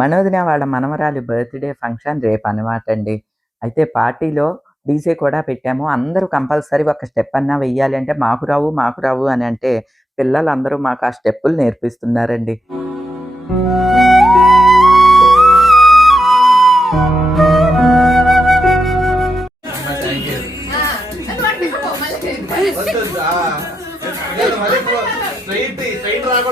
మనోదిన వాళ్ళ మనవరాలి birthday function రేపు అనమాట అండి. అయితే పార్టీలో డీజే కూడా పెట్టాము. అందరూ కంపల్సరీ ఒక స్టెప్ అన్నా వెయ్యాలి అంటే మాకు రావు మాకు రావు అని అంటే పిల్లలందరూ మాకు ఆ స్టెప్పులు నేర్పిస్తున్నారండి.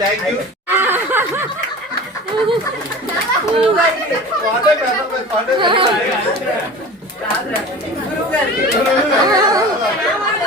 థ్యాంక్ యూ ఫోటో పెడతాం ఫోటో రాదురా. గురువు గారికి ప్రణామం అయ్యో, మాకు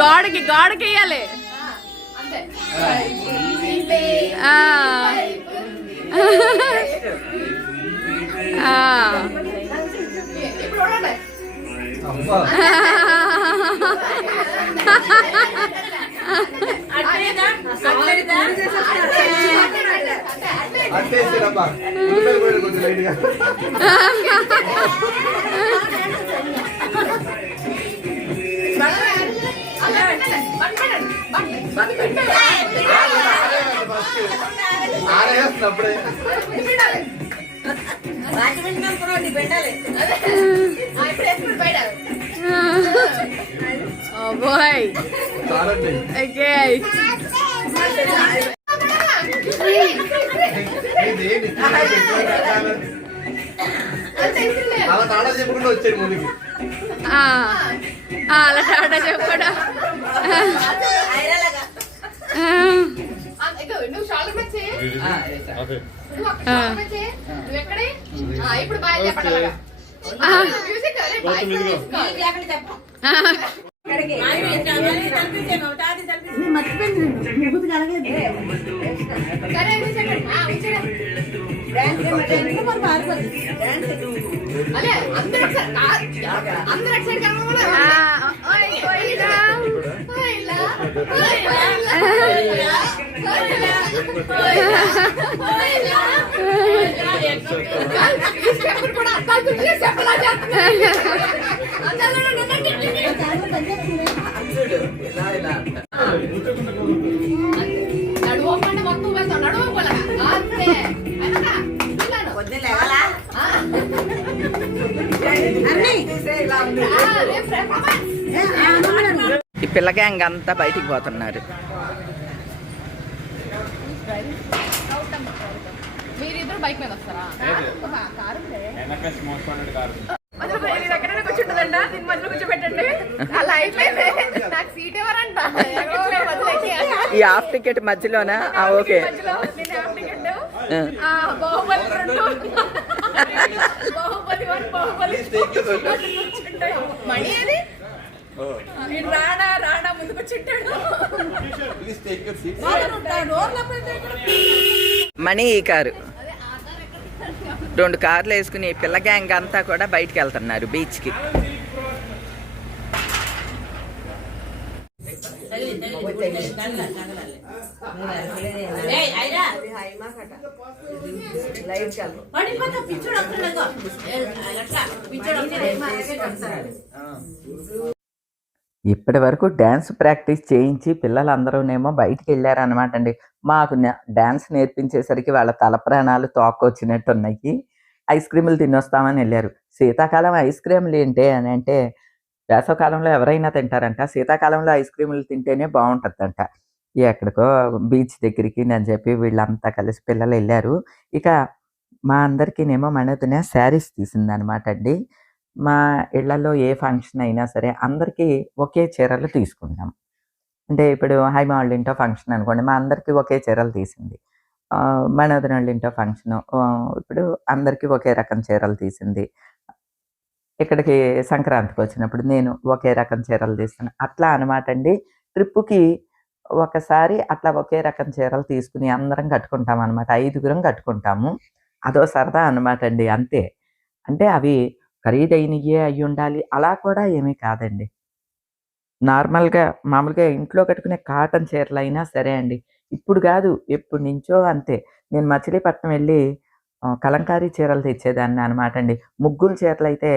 గోడకి గోడకి వేయాలి. అంతే కొంచెం ఆరేస్తున్నప్పుడే ఓ బాయ్ ఓకే. అలా తాడా చెప్పుకుంటూ వచ్చాడు ముందుకి. ఆ. ఆ, అలా టాటా చెప్పడా నువ్వు షాల్డర్ మీద చేయి. నువ్వు అక్కడ మీద చేయి. నువ్వు ఎక్కడే? ఆ, ఇప్పుడు బాయ్ మ్యూజిక్ అరే బాయ్. సరే ఉంచండి. ఆ, ఉంచండి. అదే అందరూ ఒకసారి కాదు. అందరూ కనబడకూడదు. ఓయ్, ఓయ్, ఇలా. ఇలా ఇలా ఈ పిల్ల అంతా బయటికి పోతున్నారు. బైక్ మీద వస్తారా? దీని మధ్యలో కూర్చోబెట్టండి. అలా అయిపోయింది నాకు సీట్ ఎవరంట. ఈ హాఫ్ టికెట్ మధ్యలోనా? ఆ, ఓకే. బాహుబలి రెండు. బాహుబలి వన్ బాహుబలి మణి రాడా రాడా మనీ ఈ కారు. రెండు కార్లు వేసుకుని పిల్ల గ్యాంగ్ అంతా కూడా బయటికి వెళ్తున్నారు బీచ్కి పిచ్చోడు వస్తున్నాడు. ఏ, అట్లా, పిచ్చోడు వస్తున్నాడు. ఇప్పటి వరకు డ్యాన్స్ ప్రాక్టీస్ చేయించి పిల్లలందరూనేమో బయటికి వెళ్ళారనమాట అండి మాకు డ్యాన్స్ నేర్పించేసరికి వాళ్ళ తల ప్రాణాలు తోకొచ్చినట్టు ఉన్నాయి ఐస్ క్రీములు తినొస్తామని వెళ్ళారు. శీతాకాలం ఐస్ క్రీములు ఏంటి అని అంటే వేసవకాలంలో ఎవరైనా తింటారంట. శీతాకాలంలో ఐస్ క్రీములు తింటేనే బాగుంటుందంట. ఎక్కడికో బీచ్ దగ్గరికి అని చెప్పి వీళ్ళంతా కలిసి పిల్లలు వెళ్ళారు. ఇక మా అందరికీనేమో మనతోనే శారీస్ తీసిందనమాట అండి మా ఇళ్ళలో ఏ ఫంక్షన్ అయినా సరే అందరికీ ఒకే చీరలు తీసుకుంటాం. అంటే ఇప్పుడు హైమ వాళ్ళ ఇంట్లో ఫంక్షన్ అనుకోండి మా అందరికీ ఒకే చీరలు తీసింది. ఆ, వాళ్ళ ఇంట్లో ఫంక్షన్ ఇప్పుడు అందరికీ ఒకే రకం చీరలు తీసింది. ఇక్కడికి సంక్రాంతికి వచ్చినప్పుడు నేను ఒకే రకం చీరలు తీస్తాను. అట్లా అనమాట అండి. ట్రిప్పుకి ఒకసారి అట్లా ఒకే రకం చీరలు తీసుకుని అందరం కట్టుకుంటాం అనమాట ఐదుగురం కట్టుకుంటాము. అదో సరదా అనమాట అండి అంతే. అంటే అవి ఖరీదైనయే అయి ఉండాలి అలా కూడా ఏమీ కాదండి. నార్మల్గా మామూలుగా ఇంట్లో కట్టుకునే కాటన్ చీరలు అయినా సరే అండి. ఇప్పుడు కాదు ఎప్పుడు నుంచో అంతే. నేను మచిలీపట్నం వెళ్ళి కలంకారీ చీరలు తెచ్చేదాన్ని అనమాట అండి. ముగ్గులు చీరలు అయితే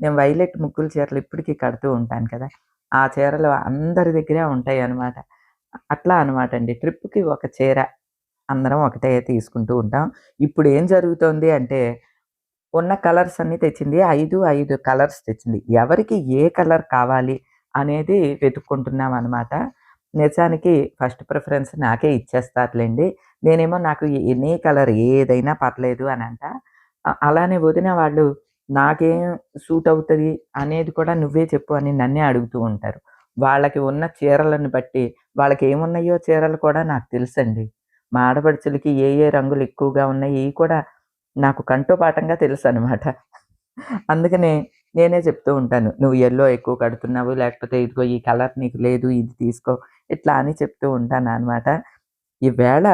నేను వైలెట్ ముగ్గులు చీరలు ఇప్పటికీ కడుతూ ఉంటాను కదా. ఆ చీరలు అందరి దగ్గరే ఉంటాయి అనమాట అట్లా అనమాట అండి. ట్రిప్కి ఒక చీర అందరం ఒకటే తీసుకుంటూ ఉంటాం. ఇప్పుడు ఏం జరుగుతోంది అంటే ఉన్న కలర్స్ అన్నీ తెచ్చింది. ఐదు ఐదు కలర్స్ తెచ్చింది. ఎవరికి ఏ కలర్ కావాలి అనేది వెతుక్కుంటున్నాం అనమాట నిజానికి ఫస్ట్ ప్రిఫరెన్స్ నాకే ఇచ్చేస్తారులేండి. నేనేమో నాకు ఎనీ కలర్ ఏదైనా పర్లేదు అని అంట. అలానే వదిన వాళ్ళు నాకేం సూట్ అవుతుంది అనేది కూడా నువ్వే చెప్పు అని నన్నే అడుగుతూ ఉంటారు. వాళ్ళకి ఉన్న చీరలను బట్టి వాళ్ళకి ఏమున్నాయో చీరలు కూడా నాకు తెలుసండి. మా ఆడపడుచులకి ఏ ఏ రంగులు ఎక్కువగా ఉన్నాయి కూడా నాకు కంఠోపాఠంగా తెలుసు అనమాట అందుకనే నేనే చెప్తూ ఉంటాను నువ్వు ఎల్లో ఎక్కువ కడుతున్నావు లేకపోతే ఇదిగో ఈ కలర్ నీకు లేదు ఇది తీసుకో ఇట్లా అని చెప్తూ ఉంటాను అనమాట ఈవేళ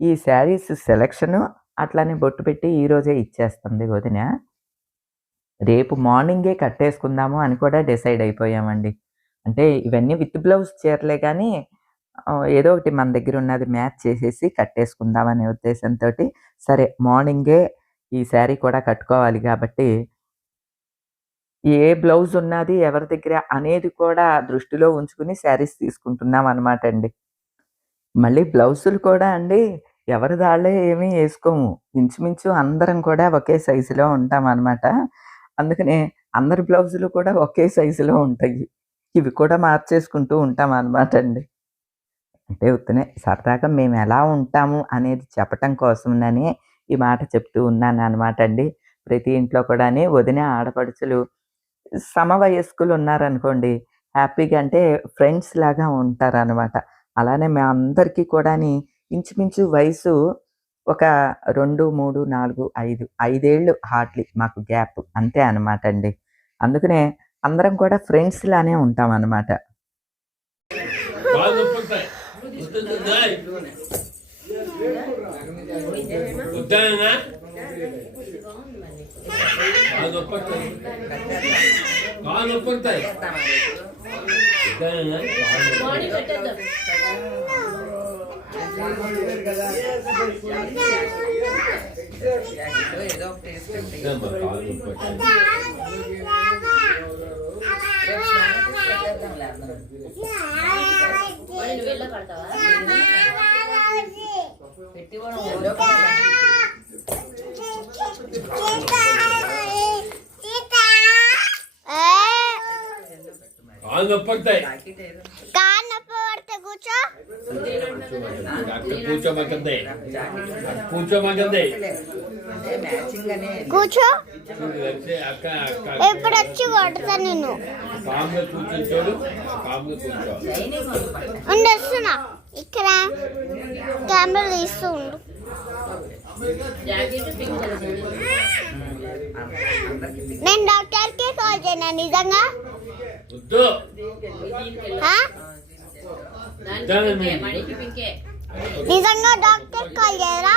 ఈ శారీస్ సెలెక్షను అట్లానే బొట్టు పెట్టి ఈరోజే ఇచ్చేస్తుంది వదిన. రేపు మార్నింగే కట్టేసుకుందాము అని కూడా డిసైడ్ అయిపోయామండి. అంటే ఇవన్నీ విత్ బ్లౌజ్ చీరలే కానీ ఏదో ఒకటి మన దగ్గర ఉన్నది మ్యాచ్ చేసేసి కట్టేసుకుందామనే ఉద్దేశంతో సరే మార్నింగే ఈ శారీ కూడా కట్టుకోవాలి కాబట్టి ఏ బ్లౌజ్ ఉన్నది ఎవరి దగ్గర అనేది కూడా దృష్టిలో ఉంచుకుని శారీస్ తీసుకుంటున్నాం అనమాట అండి. మళ్ళీ బ్లౌజులు కూడా అండి ఎవరి దాళ్ళే ఏమీ వేసుకోము. ఇంచుమించు అందరం కూడా ఒకే సైజులో ఉంటాం అనమాట అందుకనే అందరి బ్లౌజులు కూడా ఒకే సైజులో ఉంటాయి. ఇవి కూడా మార్చేసుకుంటూ ఉంటాం అనమాట అండి. అంటే ఉత్తనే సరదాగా మేము ఎలా ఉంటాము అనేది చెప్పటం కోసమనే ఈ మాట చెప్తూ ఉన్నాను అనమాట అండి ప్రతి ఇంట్లో కూడానే వదిన ఆడపడుచులు సమవయస్కులు ఉన్నారనుకోండి హ్యాపీగా అంటే ఫ్రెండ్స్ లాగా ఉంటారనమాట అలానే మేమందరికీ అందరికీ కూడా ఇంచుమించు వయసు ఒక రెండు మూడు నాలుగు ఐదు ఐదేళ్ళు హార్డ్లీ మాకు గ్యాప్ అంతే అనమాట అండి అందుకనే అందరం కూడా ఫ్రెండ్స్ లానే ఉంటాం అనమాట వద్దానా? వస్తాయి. కాళ్ళు నొప్పి వస్తాయి. వద్దానా? ఏదో. నువ్వు వెళ్ళి కడతావా? కూడా ఉండదు. కాళ్ళు నొప్పి వస్తాయి. కూర్చో. కూర్చోమాకంది కూర్చో వచ్చి ఎప్పుడు కొడతా నిన్ను? కామ్గా చూడు కూర్చో ఇక్కడ కెమెరా తీస్తూ ఉండు నేను డాక్టర్కే కాల్ చేయనా నిజంగా? నిజంగా డాక్టర్ కాల్ చేయరా?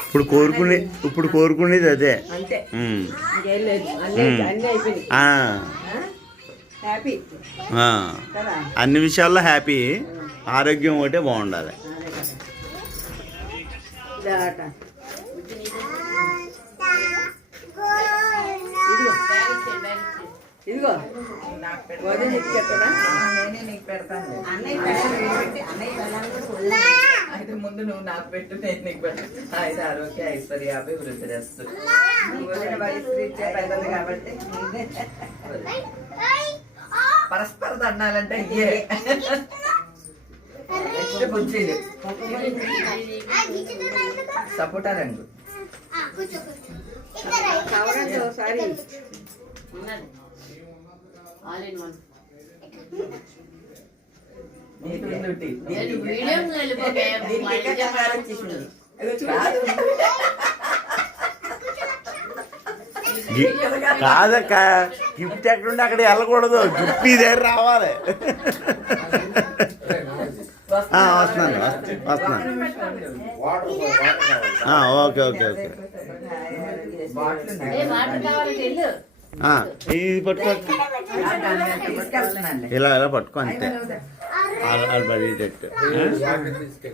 ఇప్పుడు కోరుకునే ఇప్పుడు కోరుకునేది అదే. అన్ని విషయాల్లో హ్యాపీ. ఆరోగ్యం ఒకటే బాగుండాలి అదే కదా ఇదాట ఇదిగో. వదిన ఇచ్చేస్తాడా నేనే నీకు పెడతాను అయితే ముందు నువ్వు నాకు పెట్టు నేను నీకు పెట్టు. అయితే ఆరోగ్య ఐశ్వర్య అభివృద్ధి చేస్తూ. కాబట్టి పరస్పర దండాలంటే నెక్స్ట్ బుజ్జీలు సపోటా రంగు. వచ్చేసింది కాదు. గి- కాదక్క గిఫ్ట్ ఎక్కడుండి అక్కడ వెళ్ళకూడదు. గిఫ్ట్ దగ్గర రావాలి. వస్తున్నాను వస్తు- వస్తున్నాను. ఆ, ఓకే ఓకే ఓకే. ఇది పట్టుకో. ఇలా ఇలా పట్టుకో అంతే. పడేటట్టు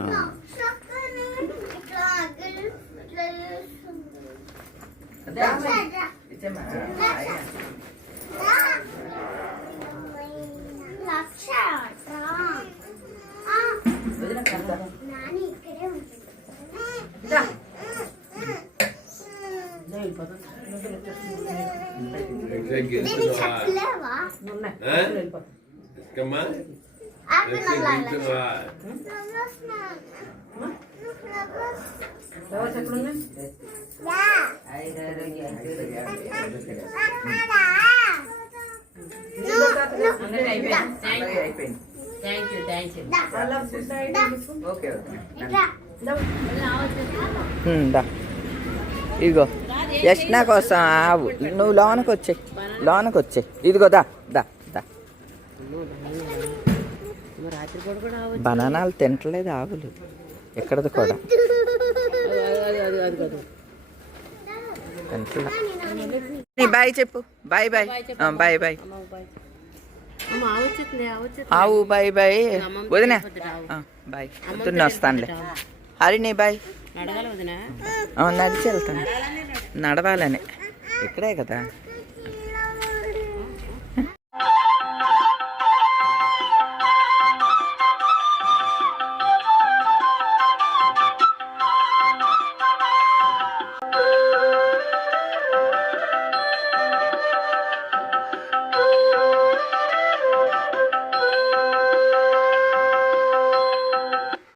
ఆ. ఇచ్చేమ్మా. లక్ష వదిన పెడతా. నాని ఇక్కడే ఉంటుంది దీనికి చెప్పలేవా ఉన్నాయి ఆ? వెళ్ళిపోతా ఇక్కమ్మా ఆపిల్ తింటున్నావా ఫ్లవర్స్ ఎక్కడ ఉన్నాయి ఐదు ఆరోగ్య ఐశ్వర్య అభివృద్ధి చేస్తూ. అందరికీ అయిపోయింది? Thank you thank you okay okay ఇదిగో యష్ణ కోసం ఆవు. నువ్వు లోనకి వచ్చే లోనకి వచ్చే ఇదిగో దా దా దా. బనానాలు తింటలేదు ఆవులు. ఎక్కడది కూడా? తింటలే. నీ బాయ్ చెప్పు. Bye bye. Bye bye. ఆవు బాయ్ బాయ్. వదినా. బాయ్. పొద్దున్న వస్తానులే. హరిణి బాయ్. నడిచి వెళ్తాను. నడవాలని. ఇక్కడే కదా.